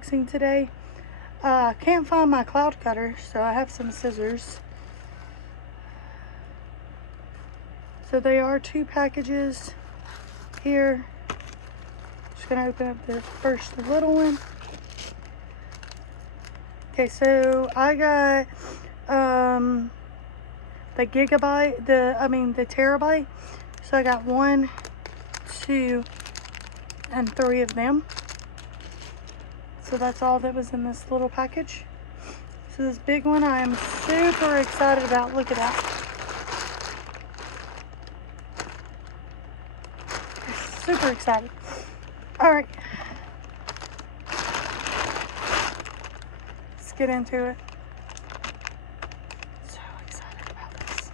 unboxing today. I can't find my cloud cutter, so I have some scissors. So they are 2 packages here. Just gonna open up the first little one. Okay, so I got the gigabyte, the terabyte. So I got 1, 2, and 3 of them. So that's all that was in this little package. So this big one I am super excited about. Look at that. Super excited. All right. Let's get into it. So excited about this.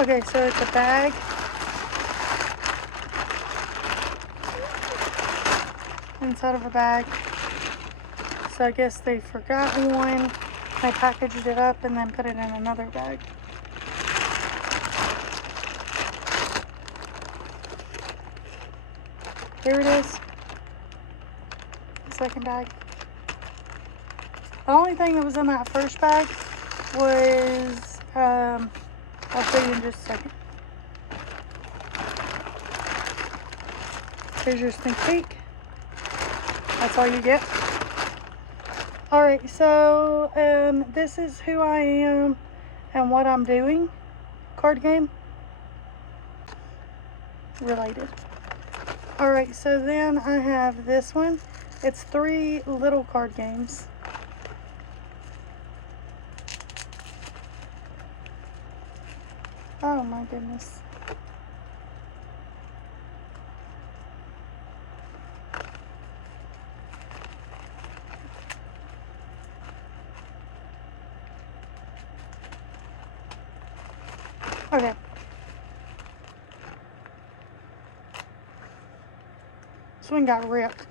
Okay, so it's a bag. Inside of a bag. So I guess they forgot one. They packaged it up and then put it in another bag. Here it is. The second bag. The only thing that was in that first bag was, I'll show you in just a second. Here's your sneak peek. That's all you get. Alright, so this is who I am and what I'm doing. Card game related. Alright, so then I have this one. It's 3 little card games. Oh my goodness. Okay. This one got ripped.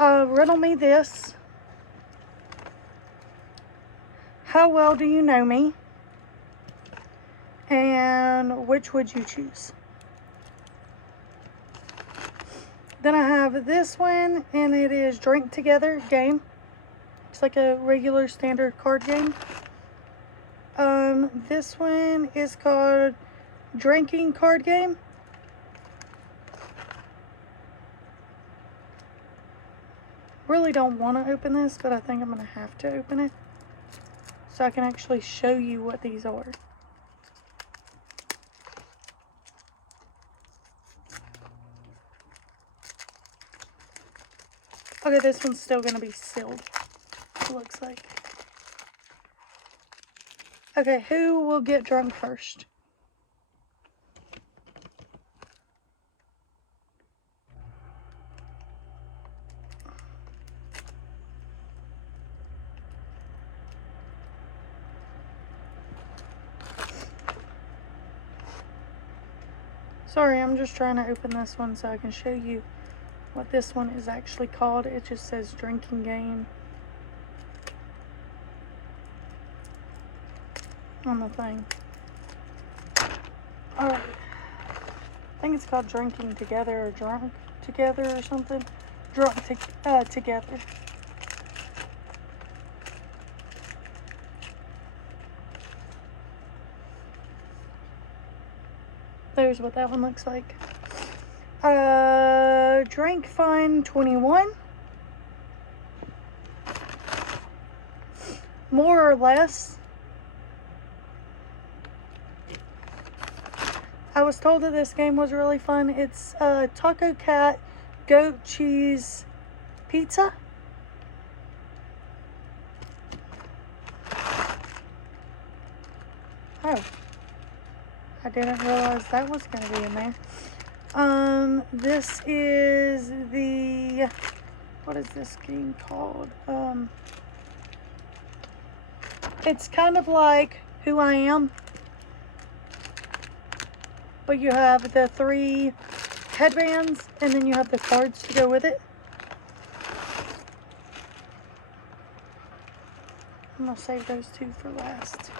Riddle me this. How well do you know me? And which would you choose? Then I have this one, and it is Drink Together game. It's like a regular standard card game. This one is called Drinking Card Game. Really don't want to open this, but I think I'm going to have to open it so I can actually show you what these are. Okay, this one's still going to be sealed, it looks like. Okay, who will get drunk first? Sorry, I'm just trying to open this one so I can show you what this one is actually called. It just says drinking game on the thing. Alright. I think it's called Drinking Together or Drunk Together or something. Drunk Together. There's what that one looks like. Drink Fun 21. More or Less. I was told that this game was really fun. It's Taco Cat Goat Cheese Pizza. Oh. I didn't realize that was going to be in there. This is the, what is this game called? It's kind of like Who I Am, but you have the 3 headbands and then you have the cards to go with it. I'm gonna save those 2 for last.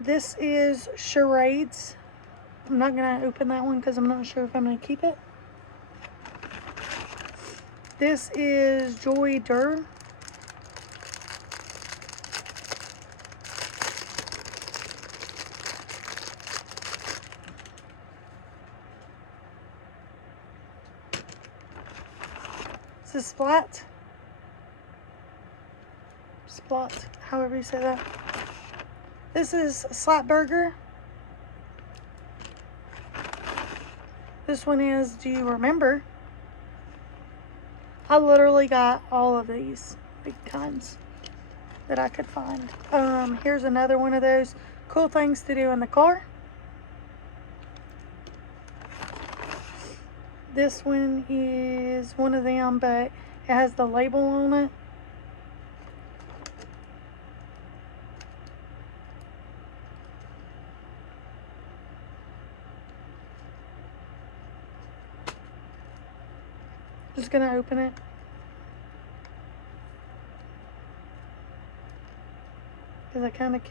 This is Charades. I'm not going to open that one because I'm not sure if I'm going to keep it. This is Joy Dur. This is Splat. Splat, however you say that. This is Slapburger. This one is Do You Remember? I literally got all of these big kinds that I could find. Here's another one of those cool things to do in the car. This one is one of them, but it has the label on it. Just gonna open it. Because I kind of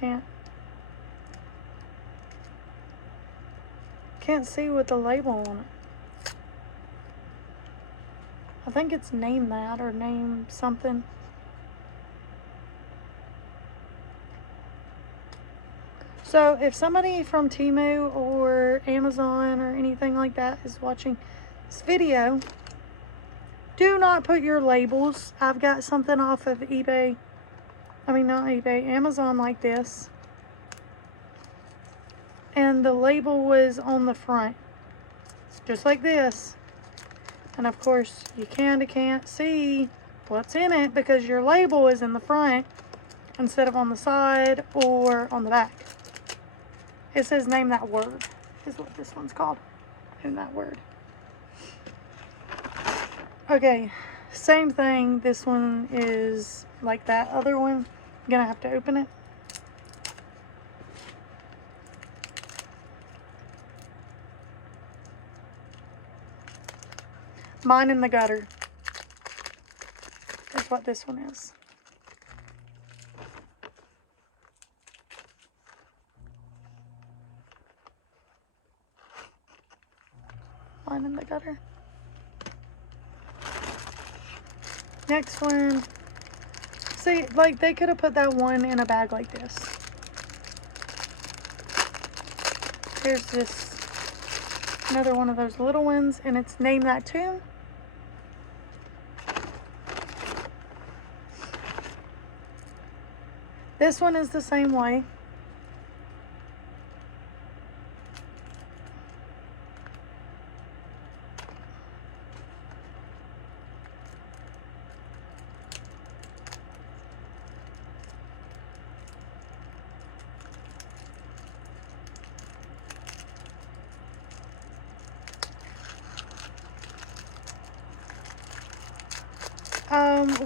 can't see with the label on it. I think it's named that or named something. So if somebody from Temu or Amazon or anything like that is watching this video, do not put your labels. I've got something off of eBay. I mean, not eBay, Amazon like this. And the label was on the front, just like this. And of course, you can't see what's in it because your label is in the front instead of on the side or on the back. It says name that word, is what this one's called. Name that word. Okay, same thing. This one is like that other one. I'm gonna have to open it. Mine in the Gutter is what this one is. Mine in the Gutter. Next one. See, like they could have put that one in a bag like this. Here's just another one of those little ones, and it's Name That Tune. This one is the same way.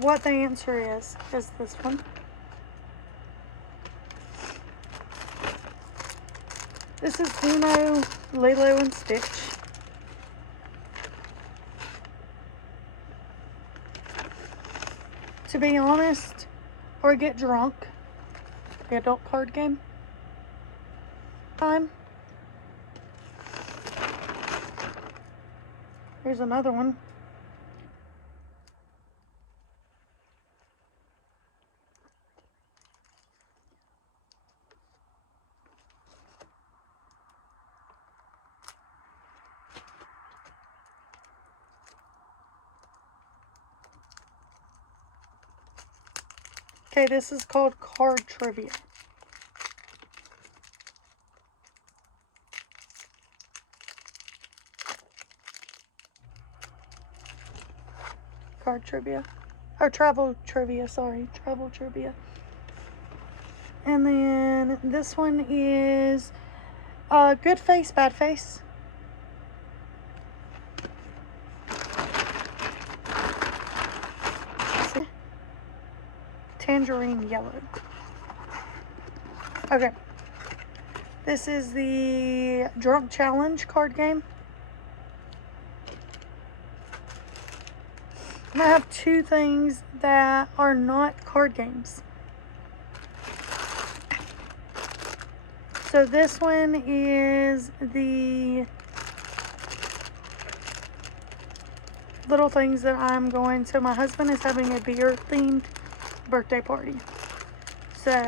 What the answer is this one. This is Uno, Lilo, and Stitch. To Be Honest or Get Drunk, the adult card game. Time. Here's another one. Okay, this is called Card Trivia. Card Trivia. Or Travel Trivia, sorry. Travel Trivia. And then this one is Good Face, Bad Face. Tangerine Yellow. Okay. This is the Drunk Challenge card game. And I have two things that are not card games. So this one is the little things that I'm going. So my husband is having a beer themed birthday party. So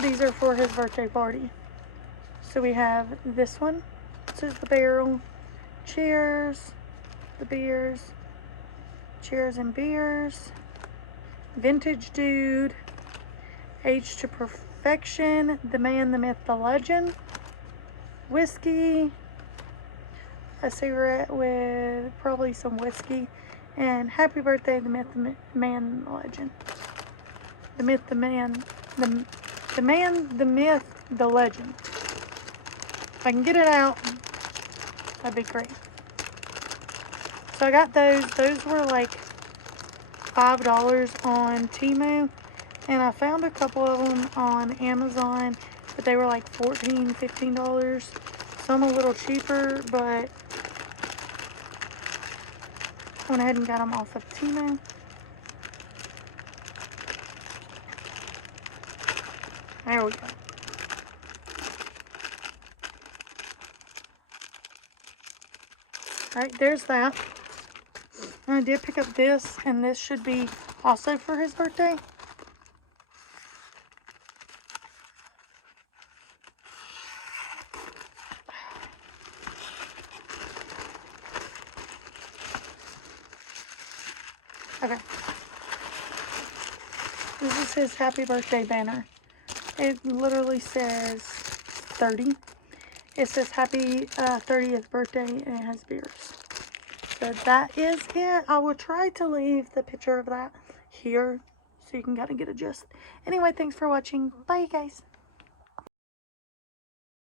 these are for his birthday party. So we have this one. This is the barrel. Cheers. The beers. Cheers and beers. Vintage Dude. Age to Perfection. The Man, the Myth, the Legend. Whiskey. A cigarette with probably some whiskey. And Happy Birthday, the Myth, the Man, the Legend. The Myth, the Man, the Man, the Myth, the Legend. If I can get it out, that'd be great. So I got those. Those were like $5 on Temu. And I found a couple of them on Amazon, but they were like $14, $15. Some a little cheaper, but I went ahead and got them off of Temu. There we go. Alright, there's that. And I did pick up this, and this should be also for his birthday. Okay. This is his happy birthday banner. It literally says 30. It says happy 30th birthday, and it has beers. So that is it. I will try to leave the picture of that here so you can kind of get a gist. Anyway, thanks for watching. Bye, guys.